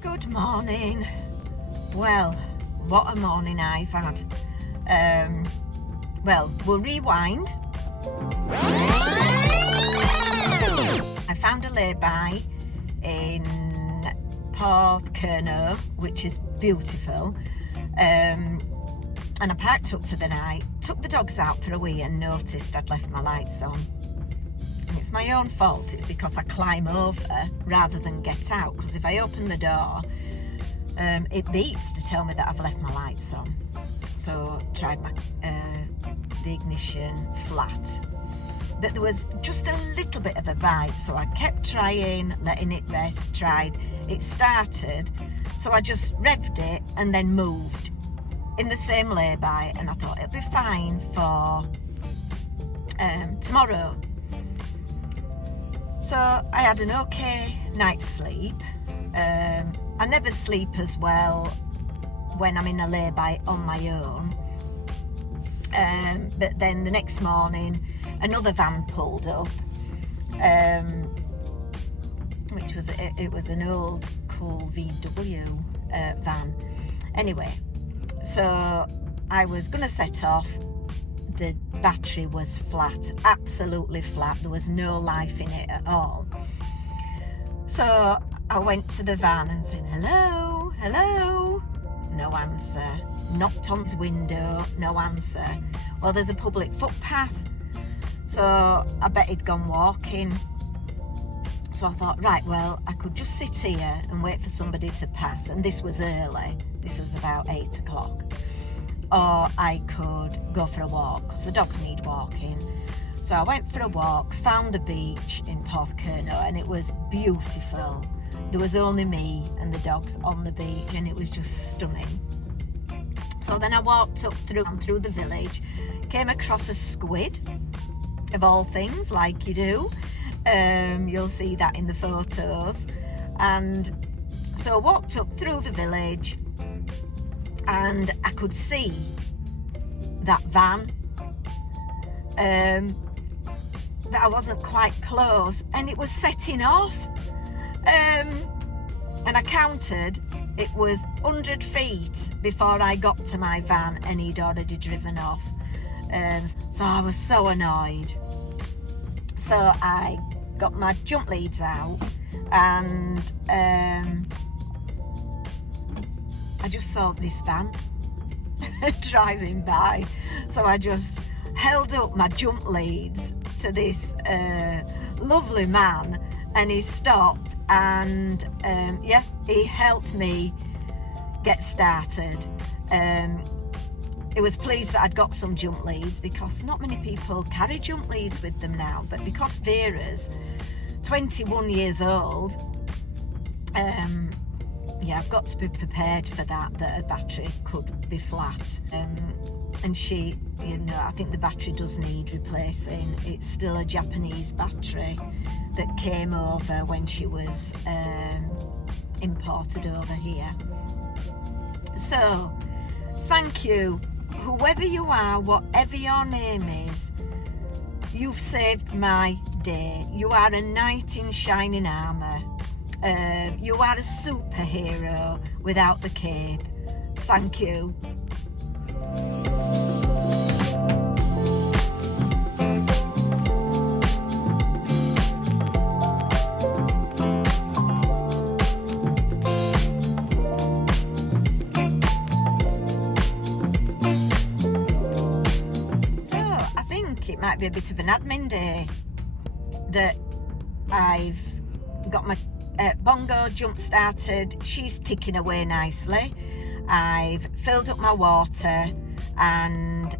Good morning. Well, what a morning I've had. Well, we'll rewind. I found a lay-by in Porthcurno, which is beautiful, and I parked up for the night, took the dogs out for a wee and noticed I'd left my lights on. And it's my own fault. It's because I climb over rather than get out, because if I open the door, it beeps to tell me that I've left my lights on. So tried the ignition flat, but there was just a little bit of a vibe, so I kept trying, letting it rest, tried, it started, so I just revved it and then moved in the same lay-by, and I thought it'll be fine for tomorrow. So I had an okay night's sleep. I never sleep as well when I'm in a lay-by on my own. But then the next morning, another van pulled up, which was an old cool VW van. Anyway, so I was gonna set off. The battery was flat, absolutely flat. There was no life in it at all. So I went to the van and said, hello, hello. No answer. Knocked on his window, no answer. Well, there's a public footpath, so I bet he'd gone walking. So I thought, right, well, I could just sit here and wait for somebody to pass. And this was early. This was about 8 o'clock. Or I could go for a walk, because the dogs need walking. So I went for a walk, found the beach in Porthcurno, and it was beautiful. There was only me and the dogs on the beach, and it was just stunning. So then I walked up through the village, came across a squid, of all things, like you do. You'll see that in the photos. And so I walked up through the village, and I could see that van, but I wasn't quite close, and it was setting off, and I counted, it was 100 feet before I got to my van, and he'd already driven off. So I was so annoyed. So I got my jump leads out, and I just saw this van driving by, so I just held up my jump leads to this lovely man, and he stopped, and he helped me get started. It was pleased that I'd got some jump leads, because not many people carry jump leads with them now, but because Vera's 21 years old, I've got to be prepared for that her battery could be flat. And she, I think the battery does need replacing. It's still a Japanese battery that came over when she was imported over here. So, thank you, whoever you are, whatever your name is. You've saved my day. You are a knight in shining armour. You are a superhero without the cape. Thank you. It might be a bit of an admin day that I've got my bongo jump started. She's ticking away nicely. I've filled up my water and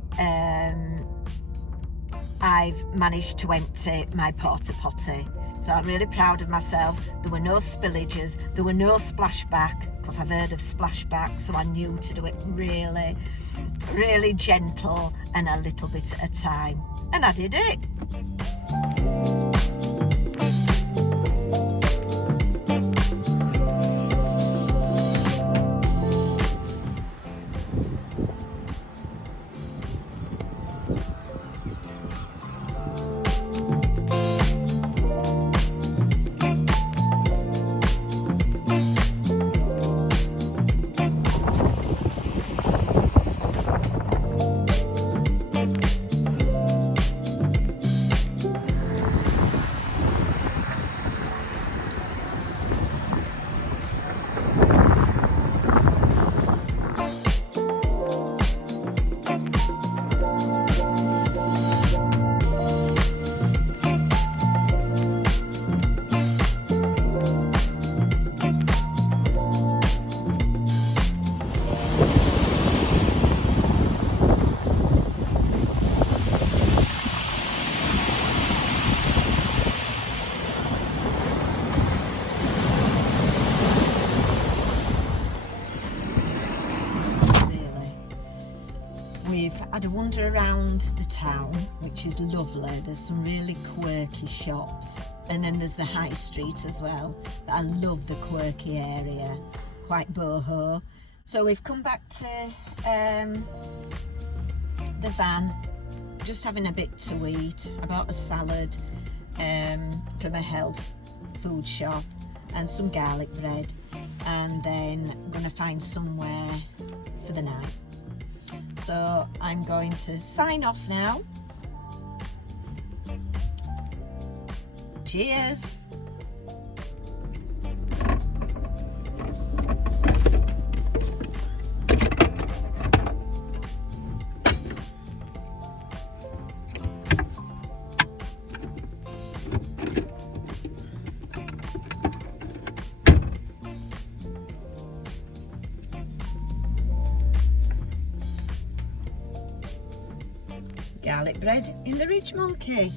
I've managed to empty my porta potty. So I'm really proud of myself. There were no spillages, there were no splashback, because I've heard of splashback, so I knew to do it really, really gentle and a little bit at a time. And I did it. We've had a wander around the town, which is lovely. There's some really quirky shops, and then there's the high street as well. But I love the quirky area, quite boho. So we've come back to the van, just having a bit to eat. I bought a salad from a health food shop and some garlic bread, and then I'm going to find somewhere for the night. So I'm going to sign off now. Cheers. Garlic bread in the Rich Monkey.